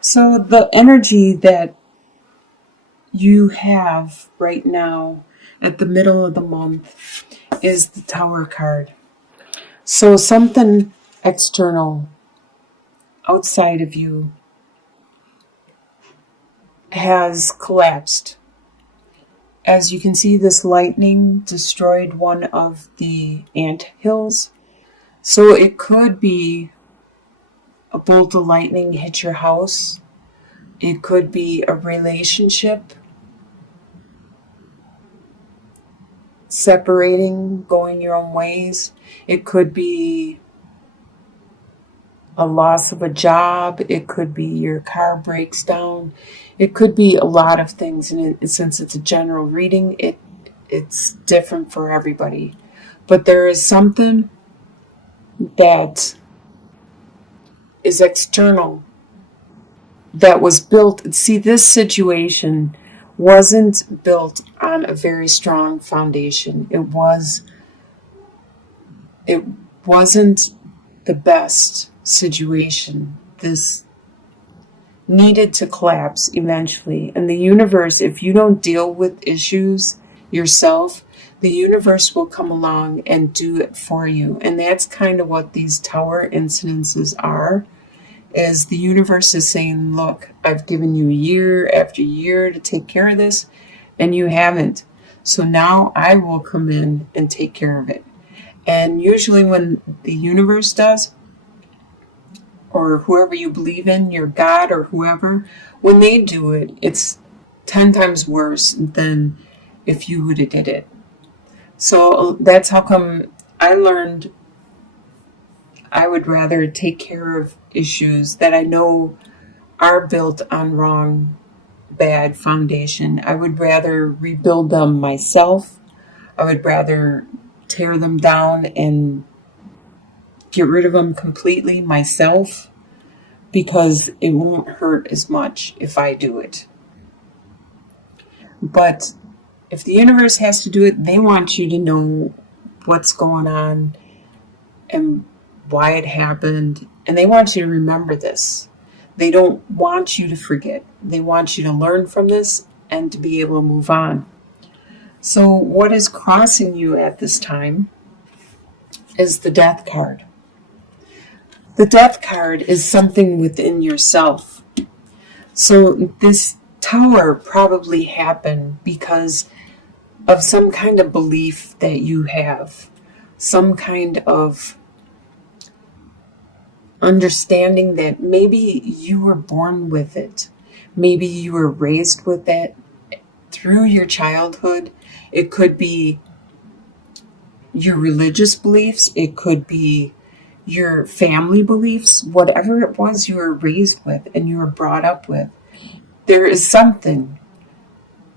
So the energy that you have right now at the middle of the month is the Tower card. So something external outside of you has collapsed. As you can see, this lightning destroyed one of the ant hills. So it could be a bolt of lightning hit your house. It could be a relationship separating, going your own ways. It could be a loss of a job. It could be your car breaks down. It could be a lot of things. And since it's a general reading, it's different for everybody. But there is something that is external that was built. See, this situation wasn't built on a very strong foundation. It wasn't the best situation. This needed to collapse eventually. And the universe, if you don't deal with issues yourself, the universe will come along and do it for you. And that's kind of what these tower incidences are, is the universe is saying, look, I've given you year after year to take care of this, and you haven't. So now I will come in and take care of it. And usually when the universe does, or whoever you believe in, your God or whoever, when they do it, it's 10 times worse than if you would have did it. So that's how come I learned I would rather take care of issues that I know are built on wrong, bad foundation. I would rather rebuild them myself. I would rather tear them down and get rid of them completely myself, because it won't hurt as much if I do it. But if the universe has to do it, they want you to know what's going on and why it happened. And they want you to remember this. They don't want you to forget. They want you to learn from this and to be able to move on. So what is crossing you at this time is the Death card. The Death card is something within yourself. So this tower probably happened because of some kind of belief that you have, some kind of understanding that maybe you were born with it. Maybe you were raised with that through your childhood. It could be your religious beliefs. It could be your family beliefs. Whatever it was you were raised with and you were brought up with, there is something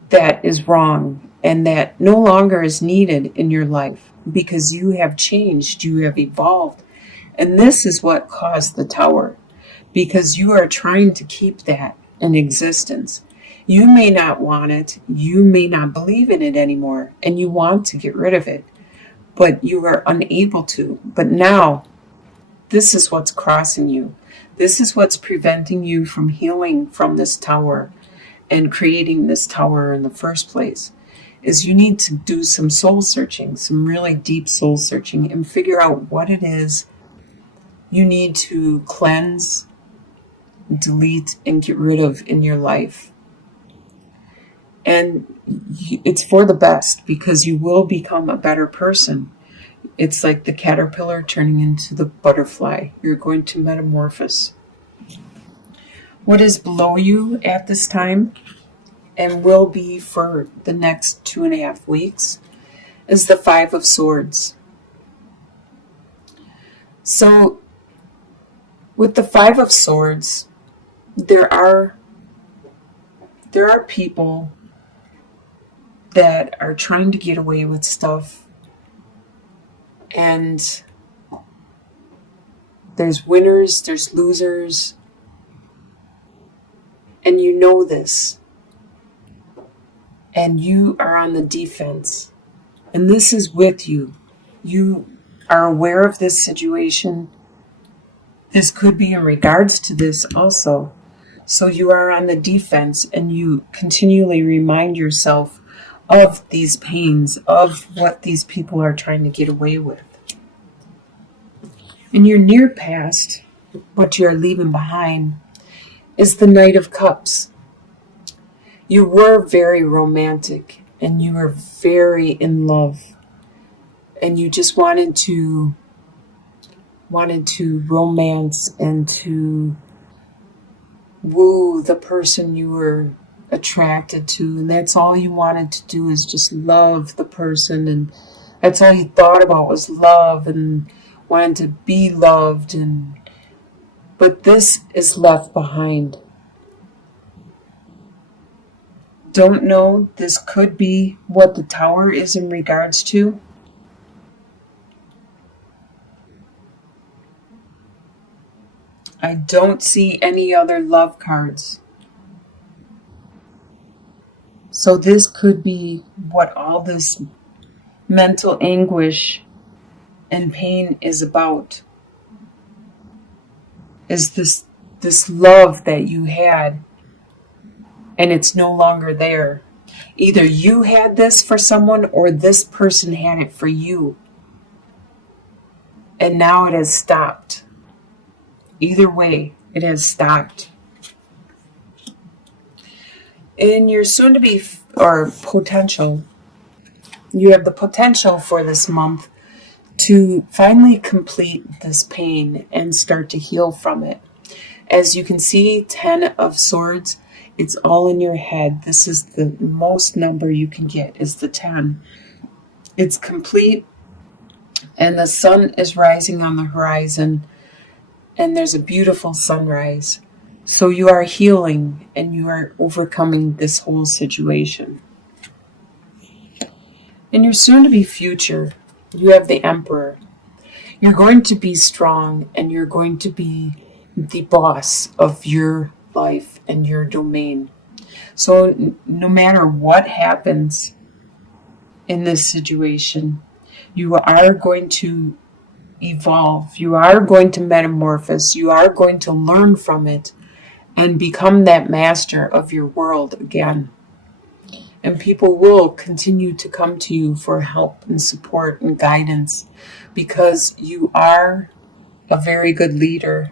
that is wrong and that no longer is needed in your life because you have changed, you have evolved. And this is what caused the tower, because you are trying to keep that in existence. You may not want it, you may not believe in it anymore, and you want to get rid of it, but you are unable to. But now, this is what's crossing you. This is what's preventing you from healing from this tower and creating this tower in the first place, is you need to do some soul searching, some really deep soul searching, and figure out what it is you need to cleanse, delete, and get rid of in your life. And it's for the best, because you will become a better person. It's like the caterpillar turning into the butterfly. You're going to metamorphose. What is below you at this time, and will be for the next 2.5 weeks, is the Five of Swords. So with the Five of Swords, there are people that are trying to get away with stuff, and there's winners, there's losers, and you know this, and you are on the defense, and this is with you. You are aware of this situation. This could be in regards to this also. So you are on the defense, and you continually remind yourself of these pains, of what these people are trying to get away with. In your near past, what you are leaving behind is the Knight of Cups. You were very romantic, and you were very in love, and you just wanted to romance and to woo the person you were attracted to, and that's all you wanted to do, is just love the person, and that's all you thought about was love and wanted to be loved. But this is left behind. Don't know, this could be what the Tower is in regards to. I don't see any other love cards. So this could be what all this mental anguish and pain is about. Is this love that you had, and it's no longer there. Either you had this for someone, or this person had it for you, and now it has stopped. Either way, it has stopped. In your soon-to-be, or potential, you have the potential for this month to finally complete this pain and start to heal from it. As you can see, 10 of Swords, it's all in your head. This is the most number you can get, is the 10. It's complete, and the sun is rising on the horizon, and there's a beautiful sunrise. So you are healing, and you are overcoming this whole situation. In your soon-to-be future, you have the Emperor. You're going to be strong, and you're going to be the boss of your life and your domain. So no matter what happens in this situation, you are going to evolve. You are going to metamorphose. You are going to learn from it and become that master of your world again. And people will continue to come to you for help and support and guidance, because you are a very good leader,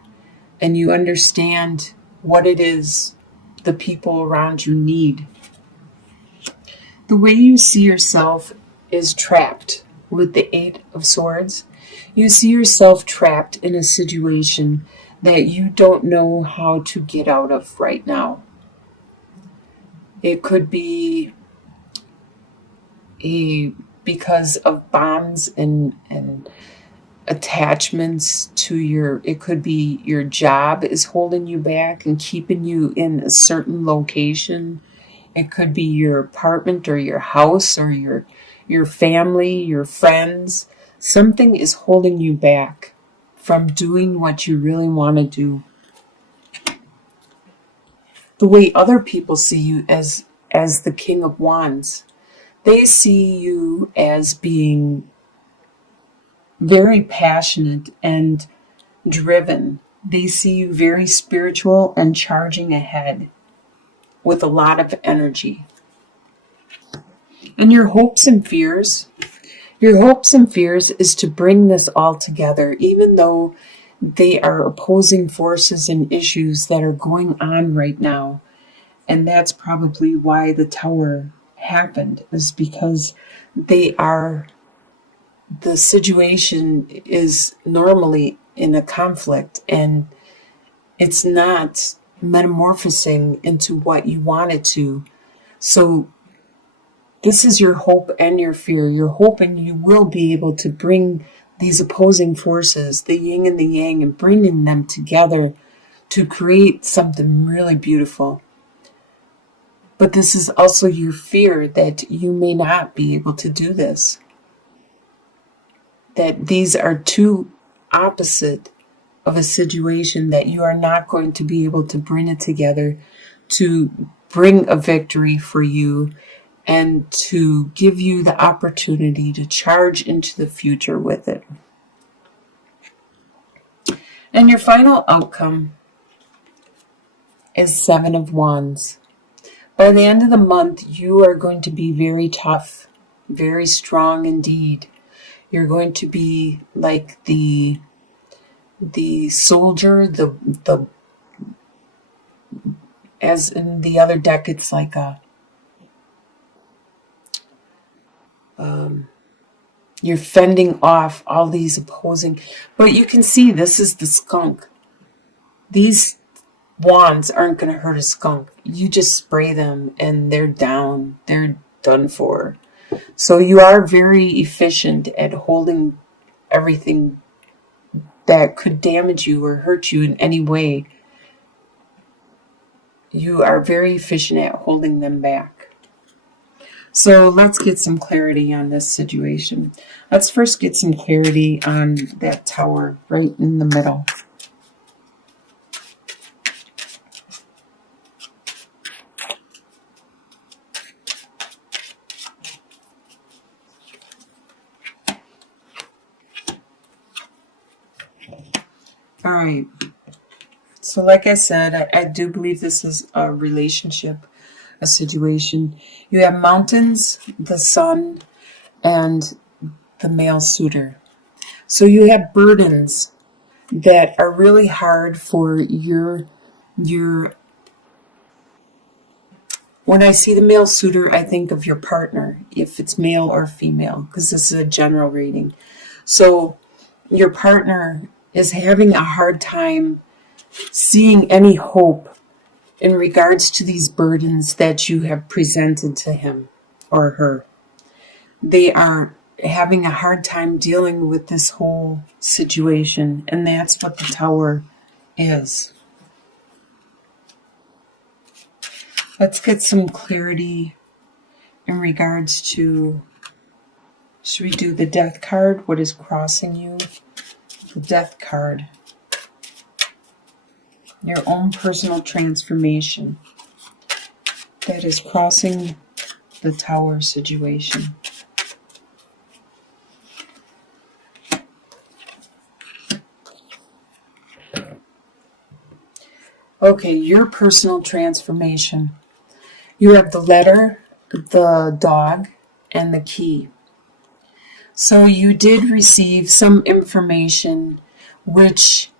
and you understand what it is the people around you need. The way you see yourself is trapped with the 8 of Swords. You see yourself trapped in a situation that you don't know how to get out of right now. It could be because of bonds and attachments to it could be your job is holding you back and keeping you in a certain location. It could be your apartment or your house or your family, your friends. Something is holding you back from doing what you really want to do. The way other people see you as the King of Wands, they see you as being very passionate and driven. They see you very spiritual and charging ahead with a lot of energy. And your hopes and fears is to bring this all together, even though they are opposing forces and issues that are going on right now. And that's probably why the Tower happened, is because the situation is normally in a conflict, and it's not metamorphosing into what you want it to. So this is your hope and your fear. You're hoping you will be able to bring these opposing forces, the yin and the yang, and bringing them together to create something really beautiful. But this is also your fear that you may not be able to do this. That these are two opposite of a situation, that you are not going to be able to bring it together to bring a victory for you and to give you the opportunity to charge into the future with it. And your final outcome is Seven of Wands. By the end of the month, you are going to be very tough, very strong indeed. You're going to be like the soldier, the as in the other deck, it's like you're fending off all these opposing. But you can see this is the skunk. These wands aren't going to hurt a skunk. You just spray them and they're down. They're done for. So you are very efficient at holding everything that could damage you or hurt you in any way. You are very efficient at holding them back. So let's get some clarity on this situation. Let's first get some clarity on that tower right in the middle. All right. So like I said, I do believe this is a relationship, a situation. You have mountains, the sun, and the male suitor. So you have burdens that are really hard for your when I see the male suitor, I think of your partner, if it's male or female, because this is a general reading. So your partner is having a hard time seeing any hope in regards to these burdens that you have presented to him or her. They are having a hard time dealing with this whole situation, and that's what the tower is. Let's get some clarity in regards to, should we do the death card? What is crossing you? The death card. Your own personal transformation that is crossing the tower situation. Okay, your personal transformation. You have the letter, the dog, and the key. So you did receive some information which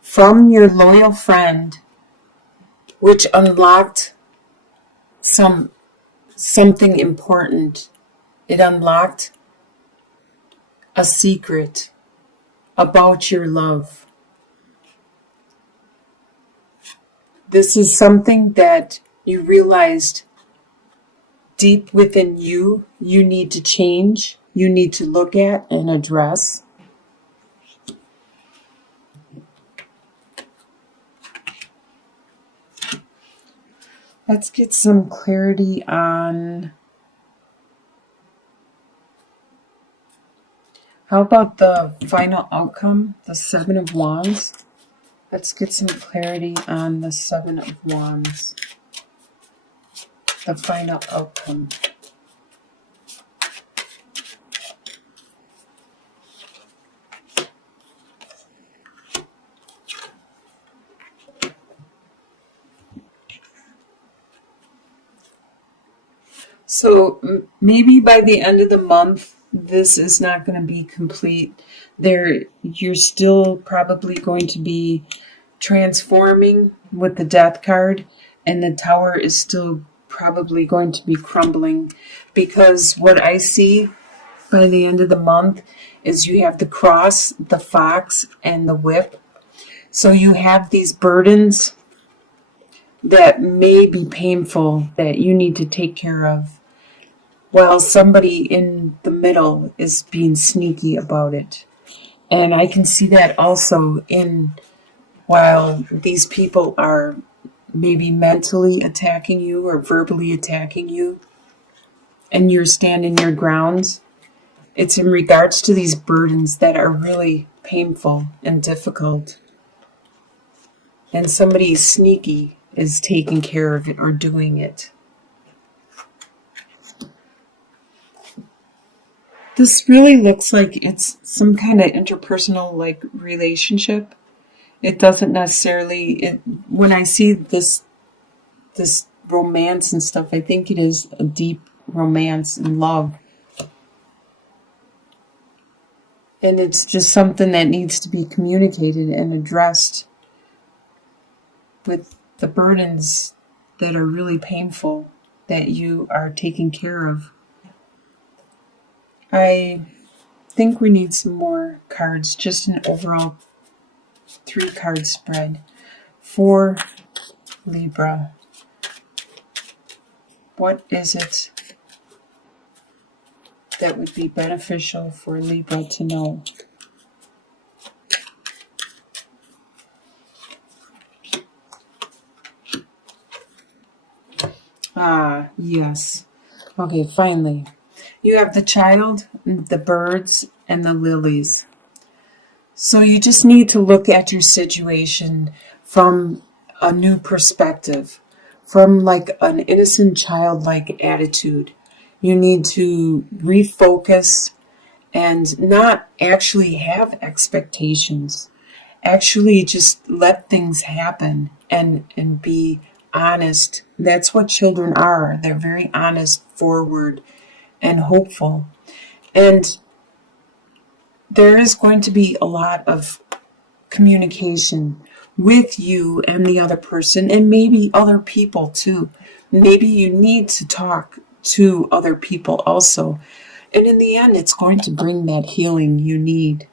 from your loyal friend, which unlocked something important. It unlocked a secret about your love. This is something that you realized deep within you need to change, you need to look at and address. Let's get some clarity on, how about the final outcome, the Seven of Wands? Let's get some clarity on the Seven of Wands, the final outcome. So maybe by the end of the month, this is not going to be complete. You're still probably going to be transforming with the death card, and the tower is still probably going to be crumbling, because what I see by the end of the month is you have the cross, the fox, and the whip. So you have these burdens that may be painful that you need to take care of, while somebody in the middle is being sneaky about it. And I can see that also while these people are maybe mentally attacking you or verbally attacking you, and you're standing your grounds. It's in regards to these burdens that are really painful and difficult. And somebody sneaky is taking care of it or doing it. This really looks like it's some kind of interpersonal relationship. It doesn't necessarily, when I see this romance and stuff, I think it is a deep romance and love. And it's just something that needs to be communicated and addressed with the burdens that are really painful that you are taking care of. I think we need some more cards, just an overall 3-card spread for Libra. What is it that would be beneficial for Libra to know? Ah, yes. Okay, finally. You have the child, the birds, and the lilies. So you just need to look at your situation from a new perspective, from like an innocent childlike attitude. You need to refocus and not actually have expectations. Actually just let things happen and be honest. That's what children are. They're very honest, forward, and hopeful. And there is going to be a lot of communication with you and the other person, and maybe other people too. Maybe you need to talk to other people also. And in the end, it's going to bring that healing you need.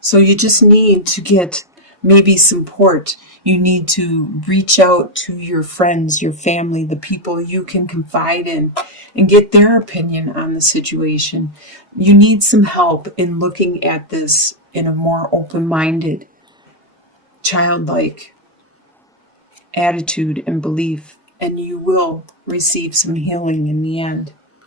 So you just need to get maybe support. You need to reach out to your friends, your family, the people you can confide in, and get their opinion on the situation. You need some help in looking at this in a more open-minded, childlike attitude and belief, and you will receive some healing in the end.